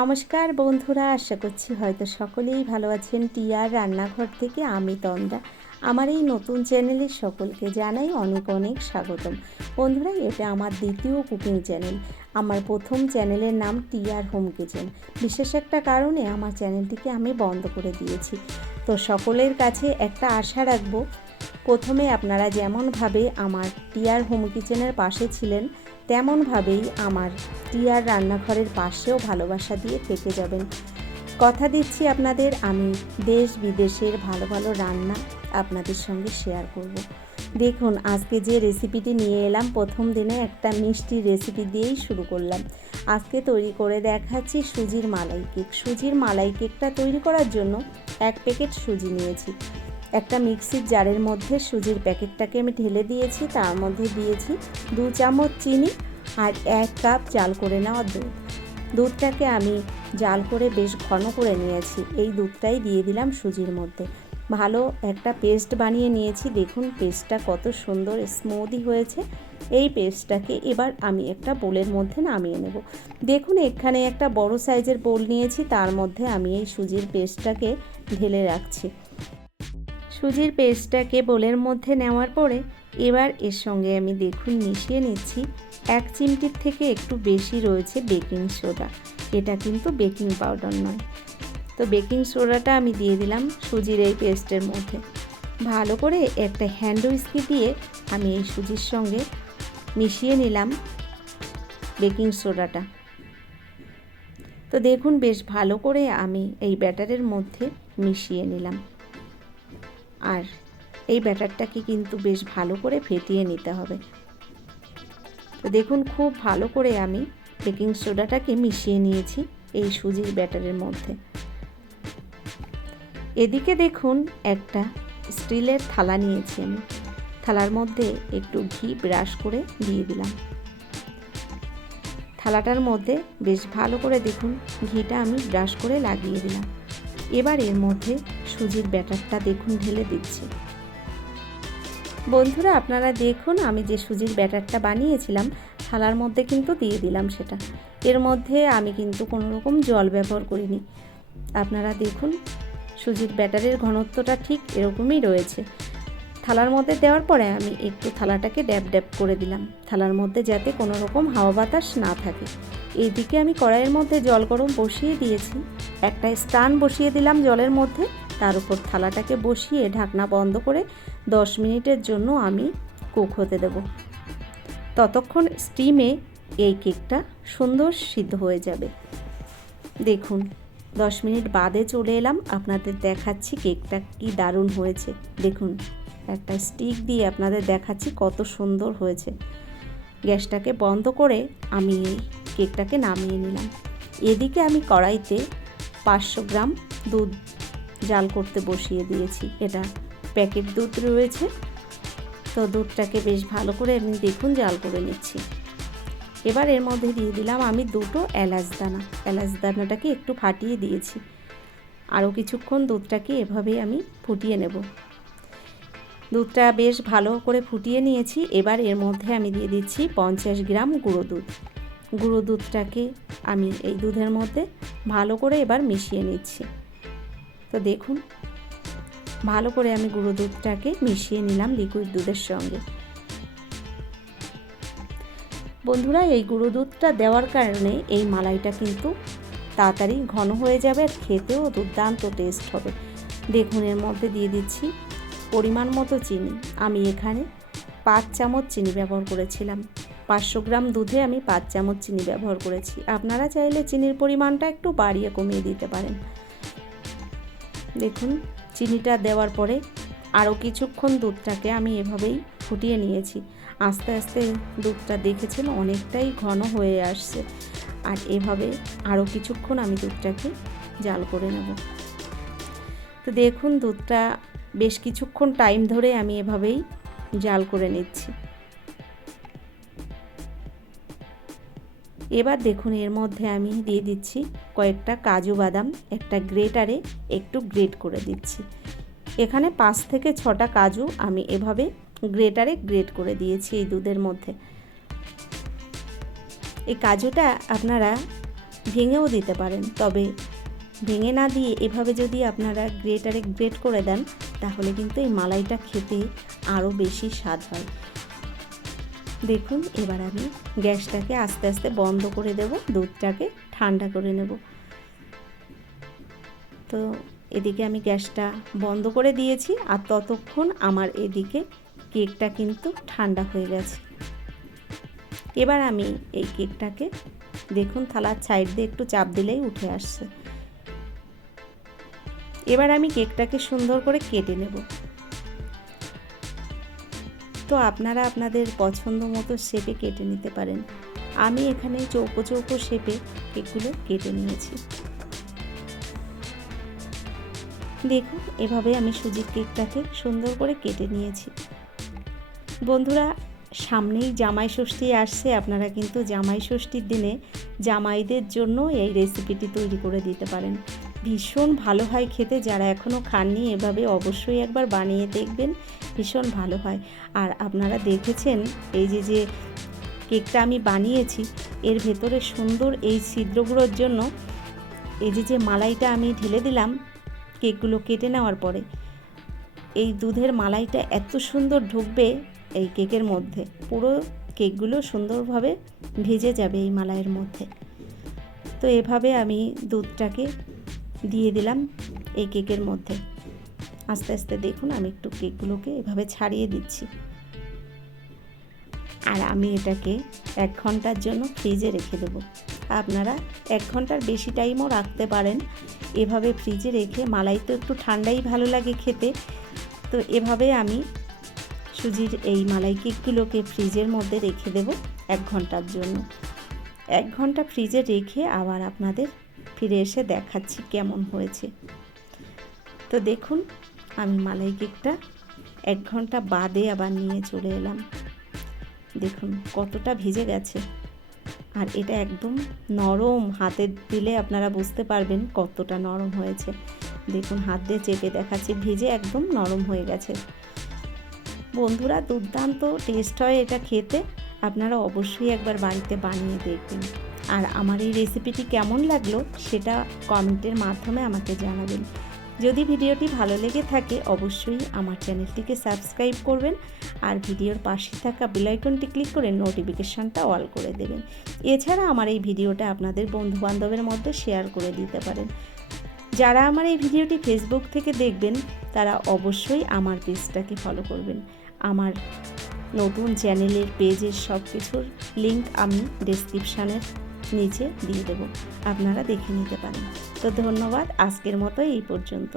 নমস্কার বন্ধুরা, আশা করছি হয়তো সকলেই ভালো আছেন। টিয়ার রান্নাঘর থেকে আমি তন্দ্রা। আমার এই নতুন চ্যানেলে সকলকে জানাই অনেক অনেক স্বাগতম। বন্ধুরা, এটা আমার দ্বিতীয় কুকিং চ্যানেল। আমার প্রথম চ্যানেলের নাম টিয়ার হোম কিচেন। বিশেষ একটা কারণে আমার চ্যানেলটিকে আমি বন্ধ করে দিয়েছি। তো সকলের কাছে একটা আশা রাখবো, প্রথমে আপনারা যেমনভাবে আমার টিয়ার হোম কিচেনের পাশে ছিলেন, তেমনভাবেই আমার টিয়ার রান্নাঘরের পাশেও ভালোবাসা দিয়ে থেকে যাবেন। কথা দিচ্ছি আপনাদের, আমি দেশ বিদেশের ভালো ভালো রান্না আপনাদের সঙ্গে শেয়ার করব। দেখুন, আজকে যে রেসিপিটি নিয়ে এলাম, প্রথম দিনে একটা মিষ্টি রেসিপি দিয়েই শুরু করলাম। আজকে তৈরি করে দেখাচ্ছি সুজির মালাই কেক। সুজির মালাই কেকটা তৈরি করার জন্য 1 প্যাকেট সুজি নিয়েছি। একটা মিক্সির জারের মধ্যে সুজির প্যাকেটটাকে আমি ঢেলে দিয়েছি। তার মধ্যে দিয়েছি 2 চামচ চিনি আর 1 কাপ জাল করে নেওয়া দুধ। দুধটাকে আমি জাল করে বেশ ঘন করে নিয়েছি। এই দুধটাই দিয়ে দিলাম সুজির মধ্যে। ভালো একটা পেস্ট বানিয়ে নিয়েছি। দেখুন পেস্টটা কত সুন্দর স্মুদি হয়েছে। এই পেস্টটাকে এবার আমি একটা বোলের মধ্যে নামিয়ে নেব। দেখুন, এখানে একটা বড় সাইজের বোল নিয়েছি, তার মধ্যে আমি এই সুজির পেস্টটাকে ঢেলে রাখছি। সুজির পেস্টটাকে বোলের মধ্যে নেওয়ার পরে এবার এর সঙ্গে আমি দেখুন মিশিয়ে নিচ্ছি 1 চিমটির থেকে একটু বেশি রয়েছে বেকিং সোডা। এটা কিন্তু বেকিং পাউডার নয়। তো বেকিং সোডাটা আমি দিয়ে দিলাম সুজির এই পেস্টের মধ্যে। ভালো করে একটা হ্যান্ড হুইস্কি দিয়ে আমি এই সুজির সঙ্গে মিশিয়ে নিলাম বেকিং সোডাটা। তো দেখুন বেশ ভালো করে আমি এই ব্যাটারের মধ্যে মিশিয়ে নিলাম। আর এই ব্যাটারটাকে কিন্তু বেশ ভালো করে ফেটিয়ে নিতে হবে। তো দেখুন খুব ভালো করে আমি বেকিং সোডাটাকে মিশিয়ে নিয়েছি এই সুজির ব্যাটারের মধ্যে। এদিকে দেখুন একটা স্টিলের থালা নিয়েছি আমি। থালার মধ্যে একটু ঘি ব্রাশ করে দিয়ে দিলাম। থালাটার মধ্যে বেশ ভালো করে দেখুন ঘিটা আমি ব্রাশ করে লাগিয়ে দিলাম। এবার এর মধ্যে সুজির ব্যাটারটা দেখুন ঢেলে দিচ্ছি। বন্ধুরা, আপনারা দেখুন আমি যে সুজির ব্যাটারটা বানিয়েছিলাম থালার মধ্যে কিন্তু দিয়ে দিলাম সেটা। এর মধ্যে আমি কিন্তু কোনো রকম জল ব্যবহার করিনি। আপনারা দেখুন সুজির ব্যাটারের ঘনত্বটা ঠিক এরকমই রয়েছে। থালার মধ্যে দেওয়ার পরে আমি একটু থালাটাকে ড্যাব ড্যাব করে দিলাম, থালার মধ্যে যাতে কোনো রকম হাওয়া বাতাস না থাকে। এইদিকে আমি কড়াইয়ের মধ্যে জল গরম বসিয়ে দিয়েছি। একটা স্ট্যান্ড বসিয়ে দিলাম জলের মধ্যে, তার উপর থালাটাকে বসিয়ে ঢাকনা বন্ধ করে 10 মিনিটের জন্য আমি কুক হতে দেব। ততক্ষণ স্টিমে এই কেকটা সুন্দর সিদ্ধ হয়ে যাবে। দেখুন 10 মিনিট বাদে চলে এলাম, আপনাদের দেখাচ্ছি কেকটা কি দারুণ হয়েছে। দেখুন একটা স্টিক দিয়ে আপনাদের দেখাচ্ছি কত সুন্দর হয়েছে। গ্যাসটাকে বন্ধ করে আমি এই কেকটাকে নামিয়ে নিলাম। এদিকে আমি কড়াইতে 500 গ্রাম দুধ জাল করতে বসিয়ে দিয়েছি। এটা প্যাকেট দুধ রয়েছে। তো দুধটাকে বেশ ভালো করে আমি দেখুন জাল করে নিচ্ছি। এবার এর মধ্যে দিয়ে দিলাম আমি 2টো এলাচ দানা। এলাচ দানাটাকে একটু ফাটিয়ে দিয়েছি। আরও কিছুক্ষণ দুধটাকে এভাবেই আমি ফুটিয়ে নেব। দুধটা বেশ ভালো করে ফুটিয়ে নিয়েছি। এবার এর মধ্যে আমি দিয়ে দিচ্ছি 50 গ্রাম গুঁড়ো দুধ। গুঁড়ো দুধটাকে আমি এই দুধের মধ্যে ভালো করে এবার মিশিয়ে নিচ্ছি। তো দেখুন ভালো করে আমি গুঁড়ো দুধটাকে মিশিয়ে নিলাম লিকুইড দুধের সঙ্গে। বন্ধুরা, এই গুঁড়ো দুধটা দেওয়ার কারণে এই মালাইটা কিন্তু তাড়াতাড়ি ঘন হয়ে যাবে আর খেতেও দুর্দান্ত টেস্ট হবে। দেখুন এর মধ্যে দিয়ে দিচ্ছি পরিমাণ মতো চিনি। আমি এখানে 5 চামচ চিনি ব্যবহার করেছিলাম। 500 গ্রাম দুধে আমি 5 চামচ চিনি ব্যবহার করেছি। আপনারা চাইলে চিনির পরিমাণটা একটু বাড়িয়ে কমিয়ে দিতে পারেন। দেখুন চিনিটা দেওয়ার পরে আরও কিছুক্ষণ দুধটাকে আমি এভাবেই ফুটিয়ে নিয়েছি। আস্তে আস্তে দুধটা দেখেছেন অনেকটাই ঘন হয়ে আসছে। আর এভাবে আরও কিছুক্ষণ আমি দুধটাকে জাল করে নেব। তো দেখুন দুধটা বেশ কিছুক্ষণ টাইম ধরে আমি এভাবেই জাল করে নিচ্ছি। এবার দেখুন এর মধ্যে আমি দিয়ে দিচ্ছি কয়েকটা কাজু বাদাম। একটা গ্রেটারে একটু গ্রেট করে দিচ্ছি। এখানে 5 থেকে 6টা কাজু আমি এভাবে গ্রেটারে গ্রেট করে দিয়েছি এই দুধের মধ্যে। এই কাজুটা আপনারা ভেঙেও দিতে পারেন, তবে ভেঙে না দিয়ে এভাবে যদি আপনারা গ্রেটারে গ্রেট করে দেন তাহলে কিন্তু এই মালাইটা খেতে আরও বেশি স্বাদ হয়। দেখুন, এবার আমি গ্যাসটাকে আস্তে আস্তে বন্ধ করে দেব, দুধটাকে ঠান্ডা করে নেব। তো এদিকে আমি গ্যাসটা বন্ধ করে দিয়েছি, আর ততক্ষণ আমার এদিকে কেকটা কিন্তু ঠান্ডা হয়ে গেছে। এবার আমি এই কেকটাকে দেখুন থালার সাইড দিয়ে একটু চাপ দিলেই উঠে আসছে। এবার আমি কেকটাকে সুন্দর করে কেটে নেব। তো আপনারা আপনাদের পছন্দ মতো শেপে কেটে নিতে পারেন। আমি এখানে চৌকো চৌকো শেপে কেকগুলো কেটে নিয়েছি। দেখুন, এভাবে আমি সুজির কেকটাকে সুন্দর করে কেটে নিয়েছি। বন্ধুরা, সামনেই জামাই ষষ্ঠী আসছে, আপনারা কিন্তু জামাই ষষ্ঠীর দিনে জামাইদের জন্য এই রেসিপিটি তৈরি করে দিতে পারেন। ভীষণ ভালো হয় খেতে, যারা এখনও খাননি এভাবে অবশ্যই একবার বানিয়ে দেখবেন, ভীষণ ভালো হয়। আর আপনারা দেখেছেন এই যে কেকটা আমি বানিয়েছি, এর ভেতরে সুন্দর এই ছিদ্রগুলোর জন্য এই যে মালাইটা আমি ঢেলে দিলাম কেকগুলো কেটে নেওয়ার পরে, এই দুধের মালাইটা এত সুন্দর ঢুকবে এই কেকের মধ্যে, পুরো কেকগুলো সুন্দরভাবে ভেজে যাবে এই মালাইয়ের মধ্যে। তো এভাবে আমি দুধটাকে দিয়ে দিলাম এই কেকের মধ্যে। আস্তে আস্তে দেখুন আমি একটু কেকগুলোকে এভাবে ছাড়িয়ে দিচ্ছি। আর আমি এটাকে 1 ঘন্টার জন্য ফ্রিজে রেখে দেবো। আপনারা 1 ঘন্টার বেশি টাইমও রাখতে পারেন। এভাবে ফ্রিজে রেখে, মালাই তো একটু ঠান্ডাই ভালো লাগে খেতে, তো এভাবে আমি সুজির এই মালাই কেকগুলোকে ফ্রিজের মধ্যে রেখে দেব 1 ঘন্টার জন্য। 1 ঘন্টা ফ্রিজে রেখে আবার আপনাদের ফিরে এসে দেখাচ্ছি কেমন হয়েছে। তো দেখুন, আমি মালাই কেকটা 1 ঘন্টা বাদে আবার নিয়ে চলে এলাম। দেখুন কতটা ভিজে গেছে, আর এটা একদম নরম, হাতে দিলে আপনারা বুঝতে পারবেন কতটা নরম হয়েছে। দেখুন হাত দিয়ে চেপে দেখাচ্ছি, ভিজে একদম নরম হয়ে গেছে। বন্ধুরা, দুর্দান্ত টেস্ট হয় এটা খেতে, আপনারা অবশ্যই একবার বাড়িতে বানিয়ে দেখবেন। আর আমার এই রেসিপিটি কেমন লাগলো সেটা কমেন্টের মাধ্যমে আমাকে জানাবেন। যদি ভিডিওটি ভালো লেগে থাকে অবশ্যই আমার চ্যানেলটিকে সাবস্ক্রাইব করবেন, আর ভিডিওর পাশে থাকা বেল আইকনটি ক্লিক করে নোটিফিকেশানটা অল করে দেবেন। এছাড়া আমার এই ভিডিওটা আপনাদের বন্ধুবান্ধবের মধ্যে শেয়ার করে দিতে পারেন। যারা আমার এই ভিডিওটি ফেসবুক থেকে দেখবেন তারা অবশ্যই আমার পেজটাকে ফলো করবেন। আমার নতুন চ্যানেলের পেজের সব কিছুর লিঙ্ক আমি ডেসক্রিপশানের নিচে দিয়ে দেব, আপনারা দেখে নিতে পারেন। তো ধন্যবাদ, আজকের মতো এই পর্যন্ত।